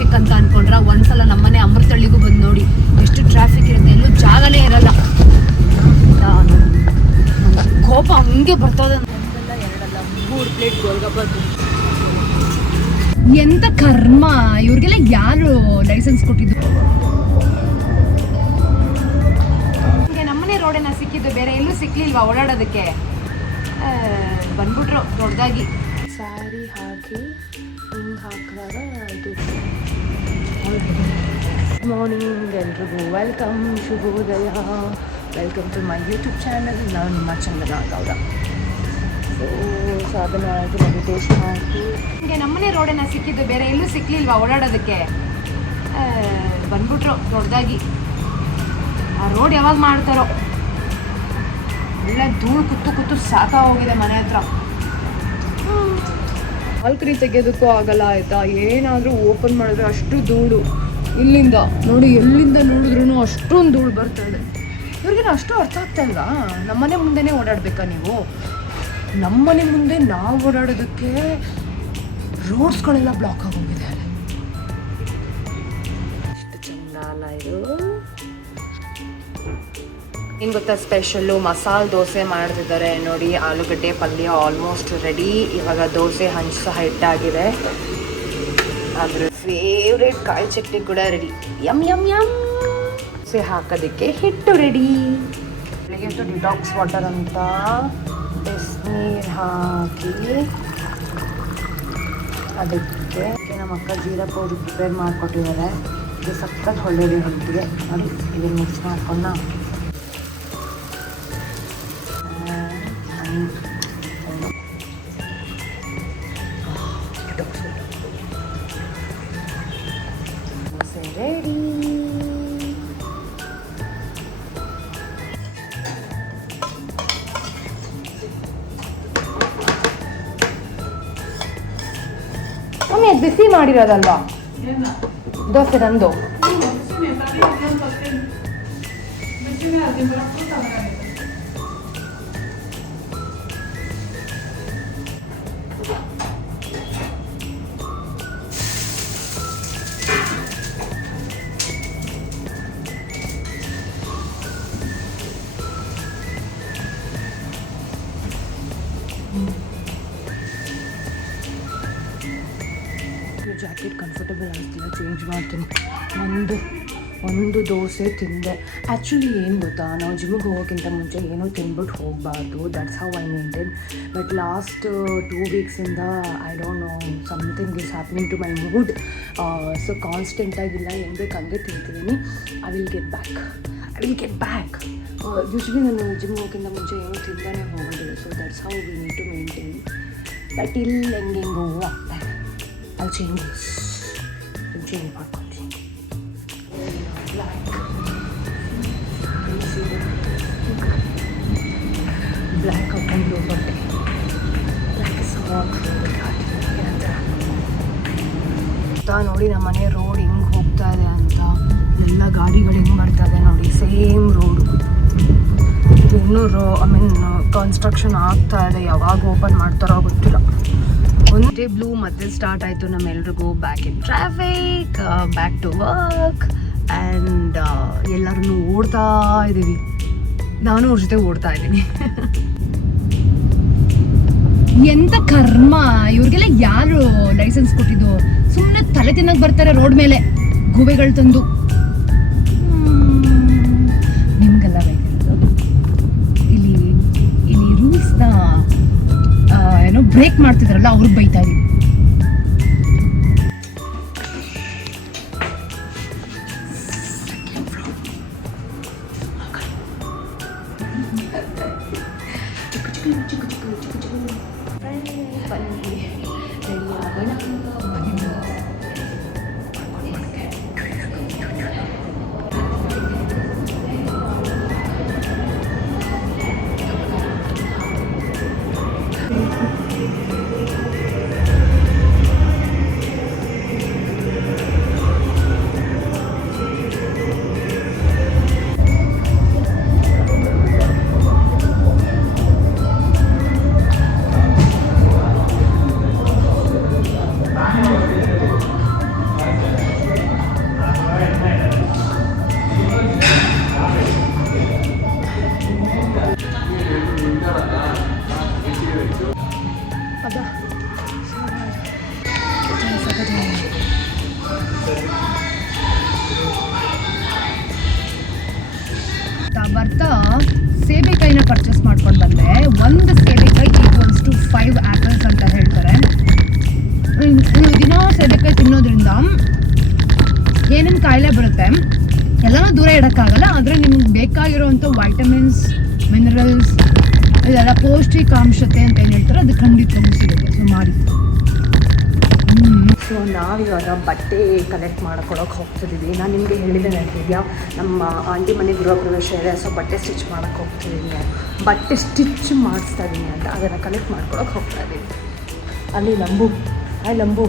Traffic ಅಂತ ಅನ್ಕೊಂಡ್ರ ಒಂದ್ಸಲ ನಮ್ಮನೆ ಅಮೃತಹಳ್ಳಿಗೂ ಬಂದು ನೋಡಿ ಎಷ್ಟು ಟ್ರಾಫಿಕ್ ಇರುತ್ತೆ, ಎಲ್ಲೂ ಜಾಗನೇ ಇರಲ್ಲ. ಕೋಪ ಹಂಗೆ ಬರ್ತದ. ಒಂದಲ್ಲ ಎರಡಲ್ಲ 3 ಪ್ಲೇಟ್ ಗೋಲ್ಗಪ್ಪ. ಎಂತ ಕರ್ಮ ಇವ್ರಿಗೆಲ್ಲ ಯಾರು ಲೈಸೆನ್ಸ್ ಕೊಟ್ಟಿದ್ದು? ನಮ್ಮನೆ ರೋಡೇನ ಸಿಕ್ಕಿದ್ದು, ಬೇರೆ ಎಲ್ಲೂ ಸಿಕ್ಲಿಲ್ವಾ ಓಡಾಡೋದಕ್ಕೆ? ಬಂದ್ಬಿಟ್ರು ದೊಡ್ಡದಾಗಿ. ಸ್ಯಾರಿ ಹಾಕಿ ಹಿಂಗೆ ಹಾಕಿದಾಗ ಇದು. ಗುಡ್ ಮಾರ್ನಿಂಗ್ ಎಲ್ರಿಗೂ, ವೆಲ್ಕಮ್, ಶುಭೋದಯ, welcome to my YouTube channel. ನಾನು ನಿಮ್ಮ ಚಂದನ ಗೌಡ. ಸೊ ಅದನ್ನು ಆಯಿತು, ಮೆಡಿಟೇಷನ್ ಆಯಿತು. ಹಿಂಗೆ ನಮ್ಮನೆ ರೋಡೇನ ಸಿಕ್ಕಿದ್ದು, ಬೇರೆ ಎಲ್ಲೂ ಸಿಕ್ಲಿಲ್ವಾ ಓಡಾಡೋದಕ್ಕೆ? ಬಂದ್ಬಿಟ್ರು ದೊಡ್ಡದಾಗಿ. ಆ ರೋಡ್ ಯಾವಾಗ ಮಾಡ್ತಾರೋ? ಒಳ್ಳೆ ಧೂಳು ಕೂತು ಸಾಕಾಗೋಗಿದೆ ಮನೆ ಹತ್ರ. ಬಾಲ್ಕನಿ ತೆಗೆಯೋದಕ್ಕೂ ಆಗಲ್ಲ ಆಯಿತಾ, ಏನಾದರೂ ಓಪನ್ ಮಾಡಿದ್ರೆ ಅಷ್ಟು ಧೂಳು. ಇಲ್ಲಿಂದ ನೋಡಿ, ಎಲ್ಲಿಂದ ನೋಡಿದ್ರೂ ಅಷ್ಟೊಂದು ಧೂಳು ಬರ್ತಾ ಇದೆ. ಇವ್ರಿಗೇನು ಅಷ್ಟು ಅರ್ಥ ಆಗ್ತಾ ಇಲ್ವಾ? ನಮ್ಮನೆ ಮುಂದೆನೇ ಓಡಾಡಬೇಕಾ ನೀವು? ನಮ್ಮನೆ ಮುಂದೆ ನಾವು ಓಡಾಡೋದಕ್ಕೆ ರೋಡ್ಸ್ಗಳೆಲ್ಲ ಬ್ಲಾಕ್ ಆಗೋಗಿದೆ. ಎಷ್ಟು ಚಂದ ಅಲ್ಲ ಇದು? ಏನು ಗೊತ್ತಾ, ಸ್ಪೆಷಲ್ಲು ಮಸಾಲೆ ದೋಸೆ ಮಾಡ್ತಿದ್ದಾರೆ ನೋಡಿ. ಆಲೂಗಡ್ಡೆ ಪಲ್ಯ ಆಲ್ಮೋಸ್ಟ್ ರೆಡಿ. ಇವಾಗ ದೋಸೆ ಹಂಚು ಸಹ ಹಿಟ್ಟಾಗಿದೆ. ಅದ್ರ ಫೇವ್ರೇಟ್ ಕಾಯಿ ಚಟ್ನಿ ಕೂಡ ready. M M M. Dosa ಹಾಕೋದಕ್ಕೆ ಹಿಟ್ಟು ರೆಡಿ. ಬೆಳಗ್ಗೆ ಡಿಟಾಕ್ಸ್ ವಾಟರ್ ಅಂತ ಬಿಸಿನೀರು ಹಾಕಿ ಅದಕ್ಕೆ ನಮ್ಮ ಅಕ್ಕ ಜೀರಾ ಪೌಡರ್ ಪ್ರಿಪೇರ್ ಮಾಡಿಕೊಟ್ಟಿದ್ದಾರೆ. ಇದು ಸಖತ್ ಒಳ್ಳೆಯದು ಹೆಲ್ತ್ಗೆ. ನೋಡಿ, ಇದನ್ನು ಮಿಕ್ಸ್ ಮಾಡ್ಕೊಂಡ ದೋಸೆ ರೆಡಿ. ಒಮ್ಮೆ ಬಿಸಿ ಮಾಡಿರೋದಲ್ವಾ ದೋಸೆ? ನಂದು ಜಾಕೆಟ್ ಕಂಫರ್ಟಬಲ್ ಆಗ್ತಿಲ್ಲ, ಚೇಂಜ್ ಮಾಡ್ತೀನಿ. ಒಂದು ದೋಸೆ ತಿಂದೆ. ಆ್ಯಕ್ಚುಲಿ ಏನು ಗೊತ್ತಾ, ನಾವು ಜಿಮ್ಮಿಗೆ ಹೋಗೋಕ್ಕಿಂತ ಮುಂಚೆ ಏನೂ ತಿಂದ್ಬಿಟ್ಟು ಹೋಗಬಾರ್ದು. That's how I maintain. But last 2 ವೀಕ್ಸಿಂದ I don't know, something is happening to my mood. So ಕಾನ್ಸ್ಟೆಂಟಾಗಿಲ್ಲ, ಏನು ಬೇಕು ಹಂಗೆ ತಿಂತಿದ್ದೀನಿ. I will get back. Usually ನಾನು ಜಿಮ್ ಹೋಗೋಕ್ಕಿಂತ ಮುಂಚೆ ಏನೂ ತಿಂದೇ ಹೋಗೋದು. So that's how we need to maintain. But ಇಲ್ಲಿ ಹೆಂಗೆಂಗೋ ಆಗ್ತಾಯಿದೆ. I'll change this. I'll change ಮಾಡ್ಕೊತೀನಿ. ಬ್ಲ್ಯಾಕ್ ಹಾಕೊಂಡು ಬಟ್ಟೆ. Black is hot. ನೋಡಿ ನಮ್ಮ ಮನೆ ರೋಡ್ ಹೆಂಗೆ ಹೋಗ್ತಾ ಇದೆ ಅಂತ. ಎಲ್ಲ ಗಾಡಿಗಳು ಹೆಂಗೆ ಮಾಡ್ತಾ ಇದೆ ನೋಡಿ, ಸೇಮ್ ರೋಡು. ಇದು ಇನ್ನೂ ಕನ್ಸ್ಟ್ರಕ್ಷನ್ ಆಗ್ತಾ ಇದೆ. ಯಾವಾಗ ಓಪನ್ ಮಾಡ್ತಾರೋ ಗೊತ್ತಿಲ್ಲ. ಒಂದೇ ಬ್ಲೂ ಮತ್ತೆ ಸ್ಟಾರ್ಟ್ ಆಯಿತು ನಮ್ಮೆಲ್ರಿಗೂ. Back in traffic, back to work. And ಎಲ್ಲರೂ ಓಡ್ತಾ ಇದ್ದೀವಿ. ನಾನು ಅವ್ರ ಜೊತೆ ಓಡ್ತಾ ಇದ್ದೀನಿ. ಎಂತ ಕರ್ಮ ಇವ್ರಿಗೆಲ್ಲ ಯಾರು ಲೈಸೆನ್ಸ್ ಕೊಟ್ಟಿದ್ದು? ಸುಮ್ಮನೆ ತಲೆ ತಿನ್ನಕ್ಕೆ ಬರ್ತಾರೆ ರೋಡ್ ಮೇಲೆ ಗೂಬೆಗಳು ತಂದು. ನಿಮ್ಗೆಲ್ಲ ಬೈತಿರೋದು ಇಲ್ಲಿ ರೂಲ್ಸ್ನ ಏನೋ ಬ್ರೇಕ್ ಮಾಡ್ತಿದ್ರಲ್ಲ, ಅವ್ರಿಗೆ ಬೈತಾ ಇದೀವಿ. ಮಾಡ್ಕೊಂಡು ಬಂದೆ. ಒಂದು ಸೇಬೆಕಾಯಿ ಈಕ್ವಲ್ಸ್ ಟು 5 ಆ್ಯಪಲ್ಸ್ ಅಂತ ಹೇಳ್ತಾರೆ. ನೀವು ದಿನ ಸೇಬೆಕಾಯಿ ತಿನ್ನೋದ್ರಿಂದ ಏನೇನು ಕಾಯಿಲೆ ಬರುತ್ತೆ ಎಲ್ಲನೂ ದೂರ ಇಡೋಕ್ಕಾಗಲ್ಲ. ಆದರೆ ನಿಮ್ಗೆ ಬೇಕಾಗಿರೋವಂಥ ವೈಟಮಿನ್ಸ್, ಮಿನರಲ್ಸ್, ಇದೆಲ್ಲ ಪೌಷ್ಟಿಕಾಂಶತೆ ಅಂತ ಏನು ಹೇಳ್ತಾರೆ ಅದು ಖಂಡಿತವಾಗ್ಲೂ ಸಿಗುತ್ತೆ. ಸೊ ಮಾಡಿ. ಸೊ ನಾವಿವಾಗ ಬಟ್ಟೆ ಕಲೆಕ್ಟ್ ಮಾಡ್ಕೊಳಕ್ಕೆ ಹೋಗ್ತಿದ್ದೀವಿ. ನಾನು ನಿಮಗೆ ಹೇಳಿದೆ ನೆನಪಿದ್ಯಾ, ನಮ್ಮ ಆಂಟಿ ಮನೆ ಗೃಹ ಪ್ರವೇಶ ಇದೆ. ಸೊ ಬಟ್ಟೆ ಸ್ಟಿಚ್ ಮಾಡೋಕ್ಕೆ ಹೋಗ್ತಿದ್ದೀನಿ, ಬಟ್ಟೆ ಸ್ಟಿಚ್ ಮಾಡಿಸ್ತಾ ಇದ್ದೀನಿ ಅಂತ ಅದನ್ನು ಕಲೆಕ್ಟ್ ಮಾಡ್ಕೊಳಕ್ಕೆ ಹೋಗ್ತಾ ಇದ್ದೀವಿ. ಅಲ್ಲಿ ಲಂಬು, ಲಂಬು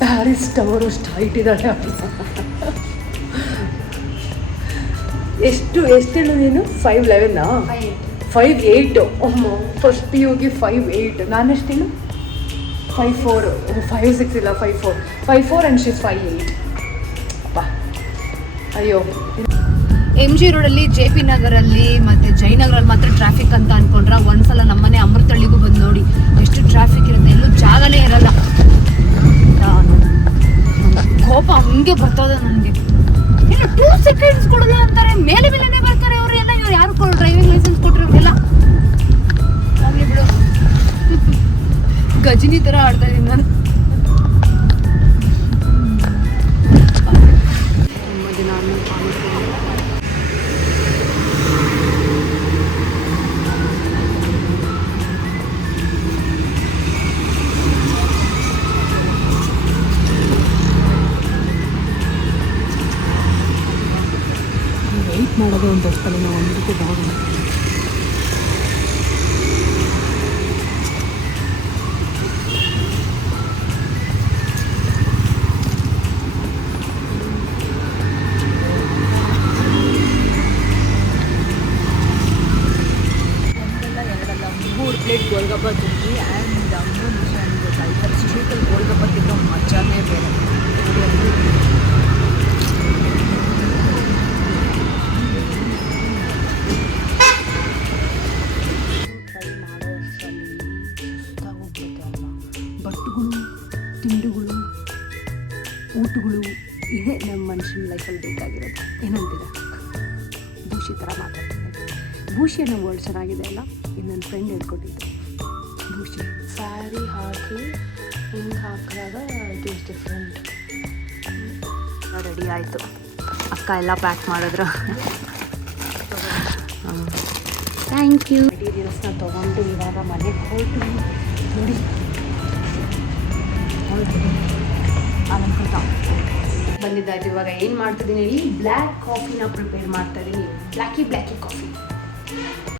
ಪ್ಯಾರಿಸ್ ಟವರು ಸ್ಟೈಟ್ ಇದ್ದಾಳೆ. ಎಷ್ಟು ಹೇಳು ನೀನು? 5'11" 5'8". ಫಸ್ಟ್ ಪಿ ಯುಗೆ 5'8". ನಾನೆಷ್ಟೇನು? 5'4". 5'6" ಇಲ್ಲ 5'4". 5'4" ಆ್ಯಂಡ್ ಶೀಸ್ 5'8". ಅಪ್ಪ ಅಯ್ಯೋ. MG ರೋಡಲ್ಲಿ, JP ನಗರಲ್ಲಿ ಮತ್ತು ಜಯನಗರಲ್ಲಿ ಮಾತ್ರ ಟ್ರಾಫಿಕ್ ಅಂತ ಅಂದ್ಕೊಂಡ್ರೆ ಒಂದ್ಸಲ ನಮ್ಮನೆ ಅಮೃತಹಳ್ಳಿಗೂ ಬಂದು ನೋಡಿ ಎಷ್ಟು ಟ್ರಾಫಿಕ್ ಇರುತ್ತೆ. ಎಲ್ಲೂ ಜಾಗನೇ ಇರಲ್ಲ. ಕೋಪ ಹಂಗೆ ಬರ್ತದೆ ನನಗೆ. ಇಲ್ಲ 2 ಸೆಕೆಂಡ್ಸ್ ಕೊಡಲ್ಲ ಅಂತಾರೆ, ಮೇಲೆನೇ ಬರ್ತಾರೆ ಅವರು ಎಲ್ಲ. ಇವ್ರು ಯಾರು ಡ್ರೈವಿಂಗ್ ಲೈಸೆನ್ಸ್ ಕೊಟ್ಟರು ಇವರೆಲ್ಲ? ಆಗಲಿ ಬಿಡು, ಗಜನಿ ಥರ ಆಡ್ತಾ ಇದ್ದೀನಿ ನಾನು. ವೆಯ್ಟ್ ಮಾಡೋದು ಒಂದು ಹೊತ್ತಲ್ಲಿ ನಾವು ಒಂದಕ್ಕೆ ಭಾಗ. ಪ್ಲೇಟ್ ಗೋಲ್ಗಪ್ಪ ತಿಂದ್ವಿ ಆ್ಯಂಡ್ ಇನ್ನೊಂದು ವಿಷಯ ನಿಮಗೆ ಗೊತ್ತಾಯ್ತು, ಸ್ಟ್ರೀಟಲ್ಲಿ ಗೋಲ್ಗಪ್ಪ ತಿನ್ನೋ ಮಜಾನೇ ಬೇರೆ. ಟ್ರೈ ಮಾಡೋ ಅಷ್ಟರಲ್ಲಿ ಸುಸ್ತಾಗೋಗ್ಬಿಡುತ್ತೆ ಅಲ್ಲ. ಬಟ್ಟುಗಳು, ತಿಂಡಿಗಳು, ಊಟಗಳು, ಇದೇ ನಮ್ಮ ಮನುಷ್ಯನ ಲೈಫಲ್ಲಿ ಬೇಕಾಗಿರೋದು. ಏನಂತೀರ? ಭೂಷಿ ಥರ ಮಾತಾಡ್ತೀನಿ. ಭೂಷಿ ಅನ್ನೋ ವರ್ಡ್ ಚೆನ್ನಾಗಿದೆ ಅಲ್ಲ? ಇದು ನನ್ನ ಫ್ರೆಂಡ್ ಹೇಳ್ಕೊಟ್ಟಿದ್ದೆ. ಭೂಷಿ ಸ್ಯಾರಿ ಹಾಕಿ ಹಿಂಗೆ ಹಾಕಿದಾಗ ಇಟ್ ಈಸ್ ಡಿಫ್ರೆಂಟ್. ರೆಡಿ ಆಯಿತು. ಅಕ್ಕ ಎಲ್ಲ ಪ್ಯಾಕ್ ಮಾಡಿದ್ರು. Thank you. ಮೆಟೀರಿಯಲ್ಸ್ನ ತೊಗೊಂಡು ಇವಾಗ ಮನೆಗೆ ಹೊರಟು ನೋಡಿ ಅಲಂಕೃತ ಬಂದಿದ್ದಾಯ್ತು. ಇವಾಗ ಏನು ಮಾಡ್ತಿದ್ದೀನಿ, ಇಲ್ಲಿ ಬ್ಲ್ಯಾಕ್ ಕಾಫಿನ ಪ್ರಿಪೇರ್ ಮಾಡ್ತಾ ಇದ್ದೀನಿ. Blackie coffee.